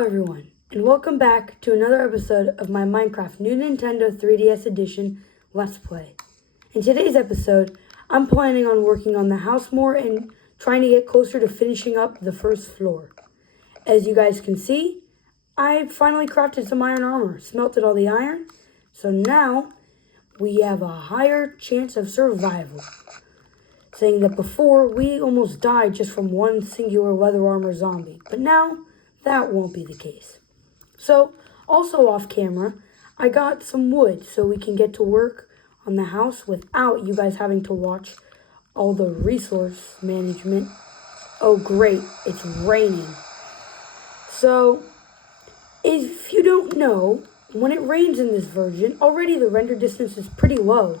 Hello everyone, and welcome back to another episode of my Minecraft New Nintendo 3DS Edition Let's Play. In today's episode, I'm planning on working on the house more and trying to get closer to finishing up the first floor. As you guys can see, I finally crafted some iron armor, smelted all the iron, so now we have a higher chance of survival. Saying that before, we almost died just from one singular leather armor zombie, but now that won't be the case. So, also off camera, I got some wood so we can get to work on the house without you guys having to watch all the resource management. Oh great, it's raining. So, if you don't know, when it rains in this version, already the render distance is pretty low,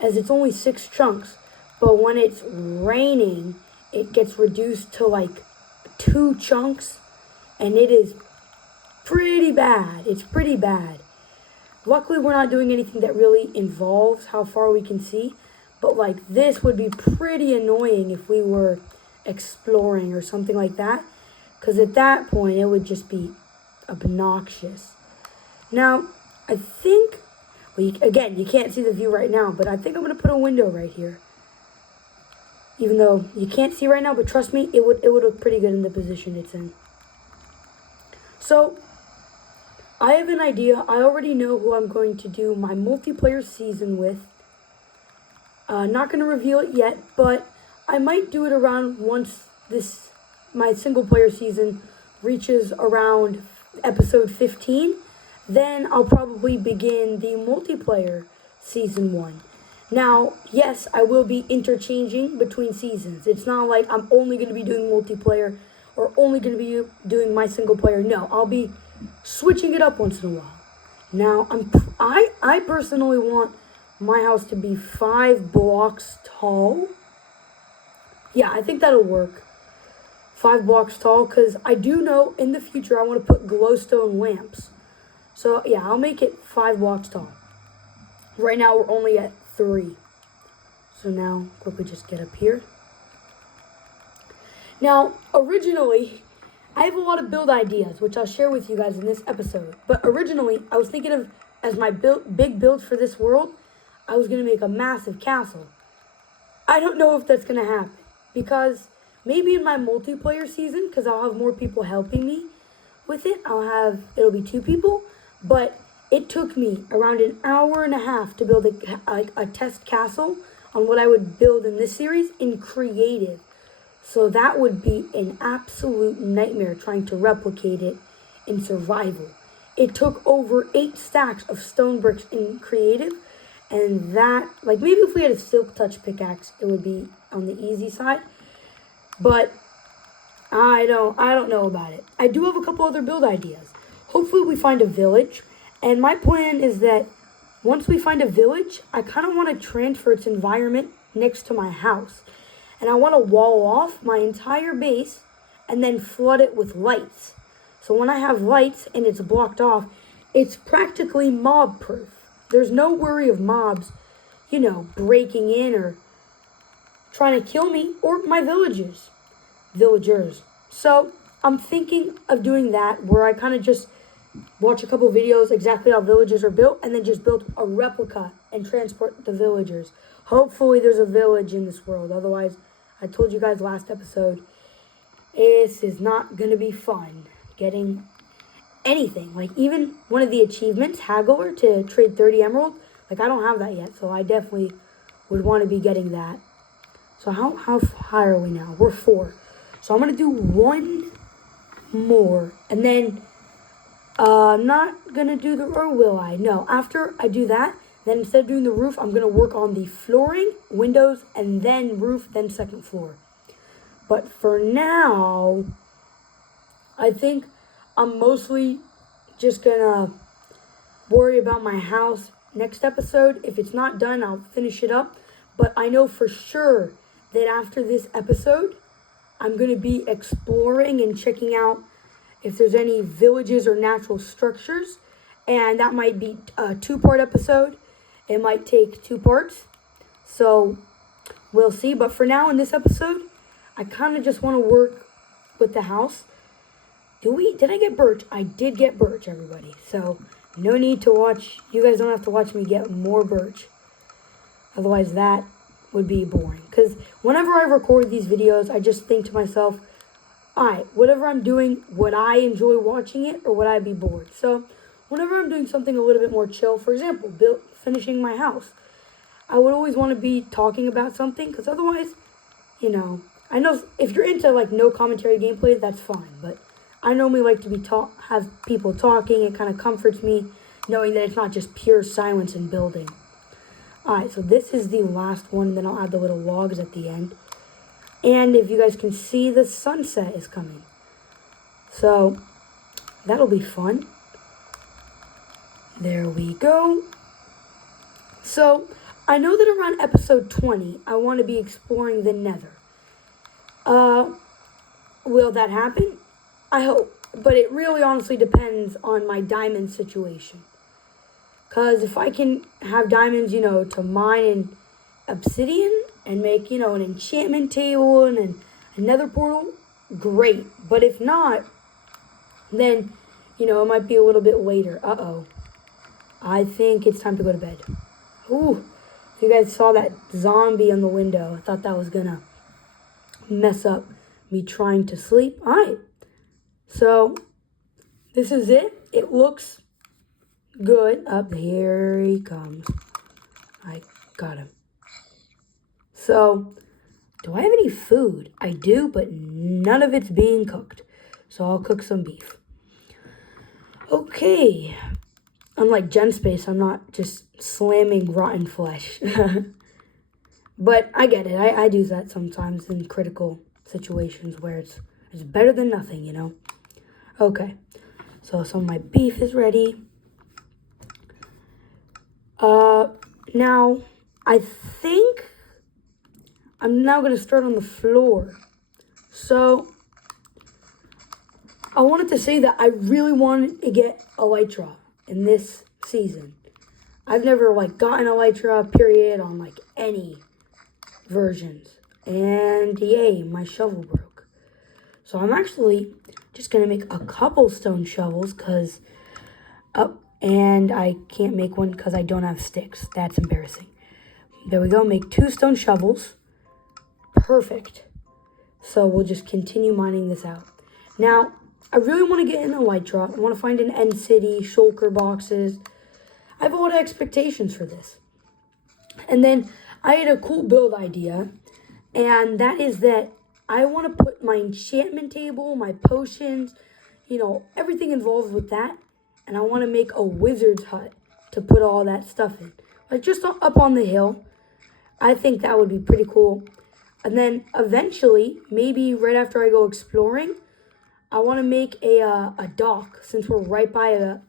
as it's only 6 chunks. But when it's raining, it gets reduced to like 2 chunks, and it is pretty bad. It's pretty bad. Luckily, we're not doing anything that really involves how far we can see, but like this would be pretty annoying if we were exploring or something like that, because at that point, it would just be obnoxious. Now, I think, again, you can't see the view right now, but I think I'm going to put a window right here. Even though you can't see right now, but trust me, it would look pretty good in the position it's in. So, I have an idea. I already know who I'm going to do my multiplayer season with. Not going to reveal it yet, but I might do it around once my single player season reaches around episode 15. Then I'll probably begin the multiplayer season 1. Now, yes, I will be interchanging between seasons. It's not like I'm only going to be doing multiplayer or only going to be doing my single player. No, I'll be switching it up once in a while. Now, I personally want my house to be 5 blocks tall. Yeah, I think that'll work. 5 blocks tall, because I do know in the future I want to put glowstone lamps. So, yeah, I'll make it 5 blocks tall. Right now, we're only at 3. So now, quickly just get up here. Now, originally, I have a lot of build ideas, which I'll share with you guys in this episode. But originally, I was thinking of, as my big build for this world, I was going to make a massive castle. I don't know if that's going to happen, because maybe in my multiplayer season, because I'll have more people helping me with it, it'll be 2 people, but it took me around an hour and a half to build a test castle on what I would build in this series in creative. So that would be an absolute nightmare trying to replicate it in survival. It took over 8 stacks of stone bricks in creative, and that, like, maybe if we had a silk touch pickaxe, it would be on the easy side. But I don't know about it. I do have a couple other build ideas. Hopefully we find a village. And my plan is that once we find a village, I kind of want to transfer its environment next to my house. And I want to wall off my entire base and then flood it with lights. So when I have lights and it's blocked off, it's practically mob proof. There's no worry of mobs, breaking in or trying to kill me or my villagers. So I'm thinking of doing that, where I kind of just watch a couple videos exactly how villages are built, and then just build a replica and transport the villagers. Hopefully there's a village in this world. Otherwise, I told you guys last episode, this is not going to be fun getting anything. Like, even one of the achievements, Haggler, to trade 30 emerald, like, I don't have that yet, so I definitely would want to be getting that. So how high are we now? We're 4. So I'm going to do 1 more, and then I'm not going to do or will I? No, after I do that, then instead of doing the roof, I'm going to work on the flooring, windows, and then roof, then second floor. But for now, I think I'm mostly just going to worry about my house next episode. If it's not done, I'll finish it up. But I know for sure that after this episode, I'm going to be exploring and checking out if there's any villages or natural structures, and that might be a 2-part episode. It might take 2 parts, so we'll see. But for now, in this episode, I kind of just want to work with the house. Did I get birch? I did get birch, everybody. So, no need to watch. You guys don't have to watch me get more birch. Otherwise, that would be boring. Because whenever I record these videos, I just think to myself, alright, whatever I'm doing, would I enjoy watching it or would I be bored? So, whenever I'm doing something a little bit more chill, for example, finishing my house, I would always want to be talking about something. Because otherwise, I know if you're into like no commentary gameplay, that's fine. But I normally like to have people talking. It kind of comforts me knowing that it's not just pure silence and building. Alright, so this is the last one, then I'll add the little logs at the end. And if you guys can see, the sunset is coming. So, that'll be fun. There we go. So, I know that around episode 20, I want to be exploring the Nether. Will that happen? I hope. But it really honestly depends on my diamond situation. Because if I can have diamonds, to mine in obsidian and make, an enchantment table and a nether portal, great. But if not, then, it might be a little bit later. Uh-oh. I think it's time to go to bed. Ooh, you guys saw that zombie on the window. I thought that was going to mess up me trying to sleep. All right. So, this is it. It looks good. Up here he comes. I got him. So, do I have any food? I do, but none of it's being cooked. So I'll cook some beef. Okay. Unlike GenSpace, I'm not just slamming rotten flesh. But I get it. I do that sometimes in critical situations where it's better than nothing, Okay. So some of my beef is ready. Now, I think I'm now going to start on the floor. So, I wanted to say that I really wanted to get Elytra in this season. I've never, gotten Elytra, period, on, any versions. And, yay, my shovel broke. So, I'm actually just going to make a couple stone shovels, because... and I can't make one because I don't have sticks. That's embarrassing. There we go. Make 2 stone shovels. Perfect. So we'll just continue mining this out. Now, I really want to get in Elytra. I want to find an End City, shulker boxes. I have a lot of expectations for this. And then I had a cool build idea. And that is that I want to put my enchantment table, my potions, everything involved with that. And I want to make a wizard's hut to put all that stuff in. Just up on the hill. I think that would be pretty cool. And then eventually, maybe right after I go exploring, I want to make a dock. Since we're right by a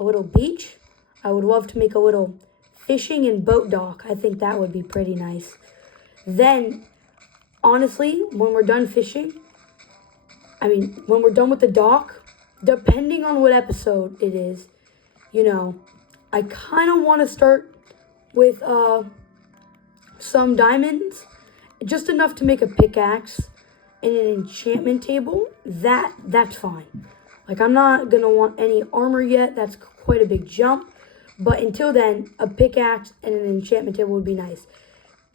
little beach, I would love to make a little fishing and boat dock. I think that would be pretty nice. Then, honestly, when we're done fishing, when we're done with the dock, depending on what episode it is, I kind of want to start with some diamonds, just enough to make a pickaxe and an enchantment table. That's fine. I'm not going to want any armor yet. That's quite a big jump. But until then, a pickaxe and an enchantment table would be nice.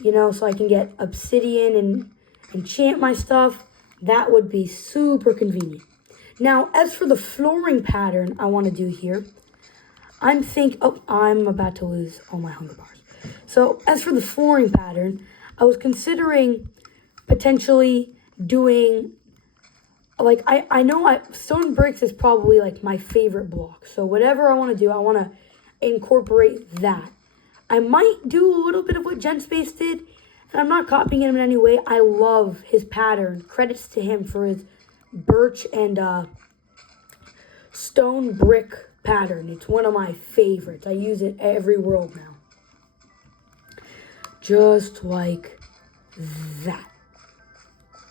So I can get obsidian and enchant my stuff. That would be super convenient. Now, as for the flooring pattern I want to do here, I'm about to lose all my hunger bars. So, as for the flooring pattern, I was considering potentially doing, I know stone bricks is probably, my favorite block. So, whatever I want to do, I want to incorporate that. I might do a little bit of what GenSpace did, and I'm not copying him in any way. I love his pattern. Credits to him for his birch and stone brick pattern. It's one of my favorites. I use it every world now. Just like that.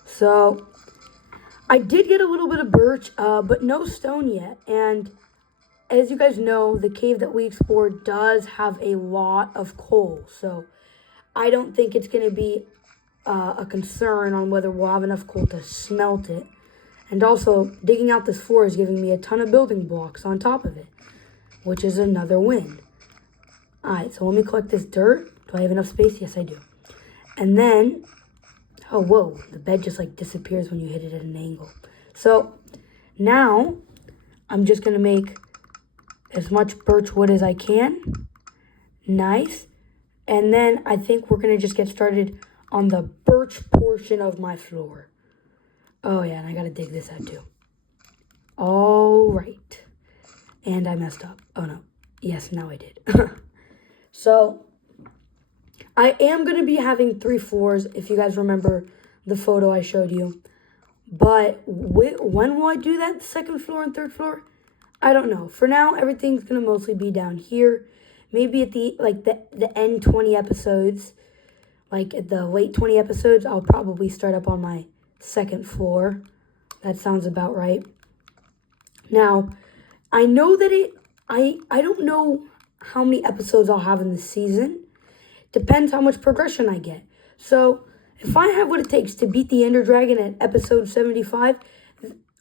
So, I did get a little bit of birch, but no stone yet. And as you guys know, the cave that we explored does have a lot of coal. So, I don't think it's going to be a concern on whether we'll have enough coal to smelt it And also, digging out this floor is giving me a ton of building blocks on top of it, which is another win. Alright, so let me collect this dirt. Do I have enough space? Yes, I do. And then, oh, whoa, the bed just like disappears when you hit it at an angle. So now I'm just going to make as much birch wood as I can. Nice. And then I think we're going to just get started on the birch portion of my floor. Oh, yeah, and I got to dig this out too. All right. And I messed up. Oh, no. Yes, now I did. So I am going to be having 3 floors, if you guys remember the photo I showed you. But when will I do that, the 2nd floor and 3rd floor? I don't know. For now, everything's going to mostly be down here. Maybe at the end 20 episodes, like at the late 20 episodes, I'll probably start up on my 2nd floor. That sounds about right. Now, I know that I don't know how many episodes I'll have in the season. Depends how much progression I get. So, if I have what it takes to beat the Ender Dragon at episode 75,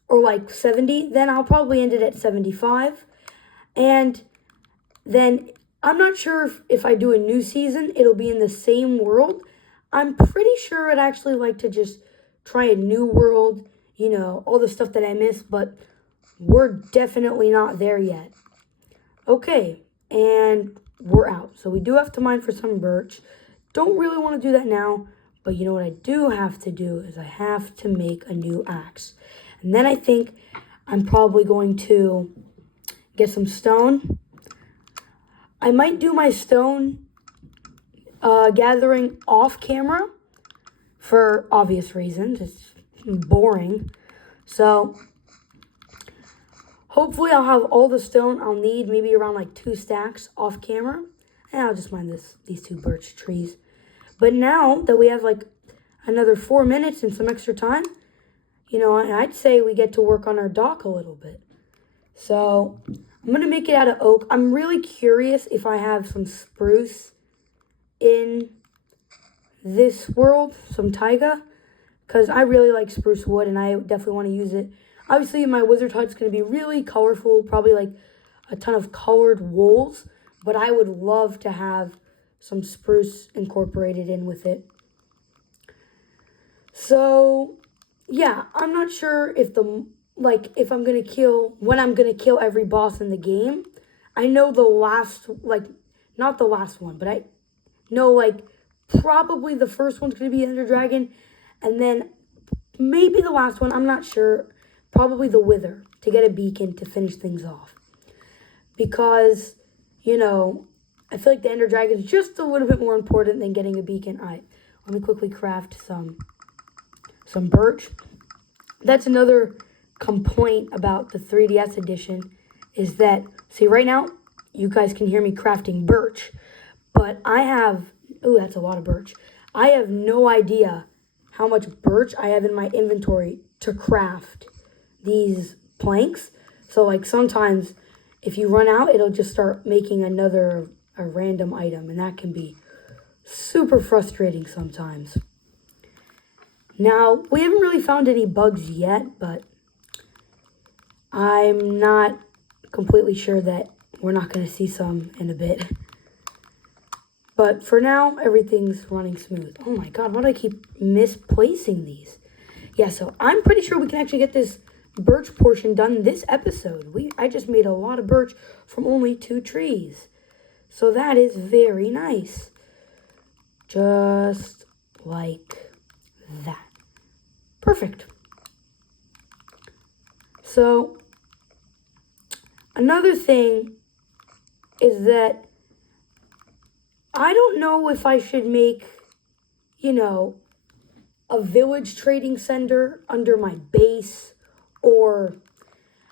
or like 70, then I'll probably end it at 75. And then, I'm not sure if I do a new season, it'll be in the same world. I'm pretty sure I'd actually like to just try a new world, you know, all the stuff that I missed, but we're definitely not there yet. Okay, and we're out. So we do have to mine for some birch. Don't really want to do that now, but you know what I do have to do is I have to make a new axe. And then I think I'm probably going to get some stone. I might do my stone gathering off camera for obvious reasons. It's boring. So hopefully I'll have all the stone I'll need, maybe around like 2 stacks off camera. And I'll just mine these 2 birch trees. But now that we have like another 4 minutes and some extra time, you know, I'd say we get to work on our dock a little bit. So I'm going to make it out of oak. I'm really curious if I have some spruce in this world, some taiga, because I really like spruce wood and I definitely want to use it. Obviously, my wizard hut's going to be really colorful, probably like a ton of colored wools, but I would love to have some spruce incorporated in with it. So, yeah, I'm not sure if I'm going to kill every boss in the game. I know the last, not the last one, but I know, probably the first one's going to be Ender Dragon, and then maybe the last one, I'm not sure, probably the Wither, to get a beacon to finish things off. Because, you know, I feel like the Ender Dragon is just a little bit more important than getting a beacon. All right, let me quickly craft some birch. That's another complaint about the 3DS edition, is that, see, right now, you guys can hear me crafting birch, but I have, ooh, that's a lot of birch. I have no idea how much birch I have in my inventory to craft these planks. So, sometimes if you run out, it'll just start making a random item, and that can be super frustrating sometimes. Now, we haven't really found any bugs yet, but I'm not completely sure that we're not going to see some in a bit. But for now, everything's running smooth. Oh my god, why do I keep misplacing these? Yeah, so I'm pretty sure we can actually get this birch portion done this episode. I just made a lot of birch from only 2 trees. So that is very nice. Just like that. Perfect. So, another thing is that I don't know if I should make, you know, a village trading center under my base, or,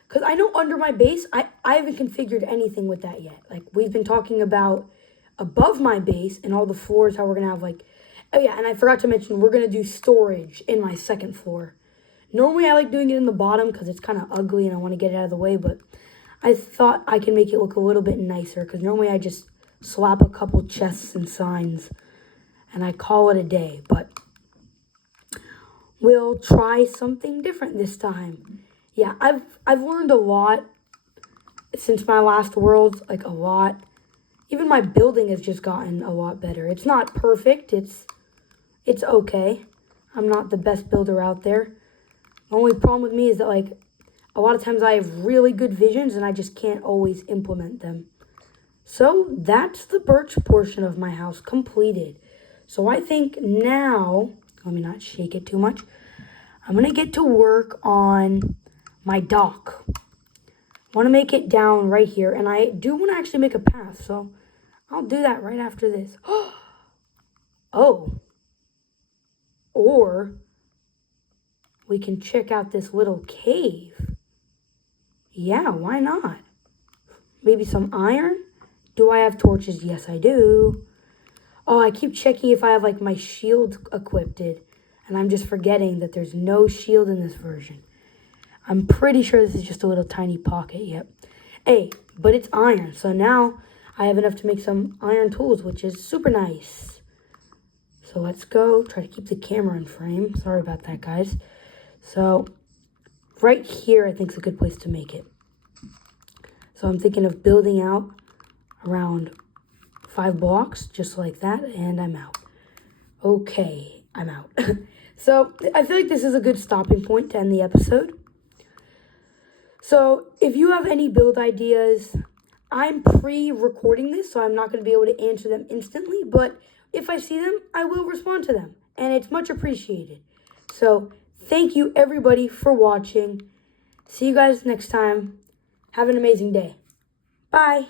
because I know under my base, I haven't configured anything with that yet. We've been talking about above my base and all the floors, how we're going to have, oh yeah, and I forgot to mention, we're going to do storage in my 2nd floor. Normally, I like doing it in the bottom because it's kind of ugly and I want to get it out of the way, but I thought I can make it look a little bit nicer, because normally I just slap a couple chests and signs and I call it a day. But we'll try something different this time. Yeah, I've learned a lot since my last world, like a lot. Even my building has just gotten a lot better. It's not perfect. It's okay. I'm not the best builder out there. The only problem with me is that like a lot of times I have really good visions and I just can't always implement them. So that's the birch portion of my house completed. So I think now, let me not shake it too much. I'm going to get to work on my dock. I want to make it down right here. And I do want to actually make a path. So I'll do that right after this. Oh. Or we can check out this little cave. Yeah, why not? Maybe some iron? Do I have torches? Yes, I do. Oh, I keep checking if I have like my shield equipped. And I'm just forgetting that there's no shield in this version. I'm pretty sure this is just a little tiny pocket. Yep. Hey, but it's iron. So now I have enough to make some iron tools, which is super nice. So let's go. Try to keep the camera in frame. Sorry about that, guys. So right here, I think is a good place to make it. So I'm thinking of building out around 5 blocks, just like that, and I'm out. Okay, I'm out. So I feel like this is a good stopping point to end the episode. So if you have any build ideas, I'm pre-recording this, so I'm not going to be able to answer them instantly, but if I see them, I will respond to them, and it's much appreciated. So thank you, everybody, for watching. See you guys next time. Have an amazing day. Bye.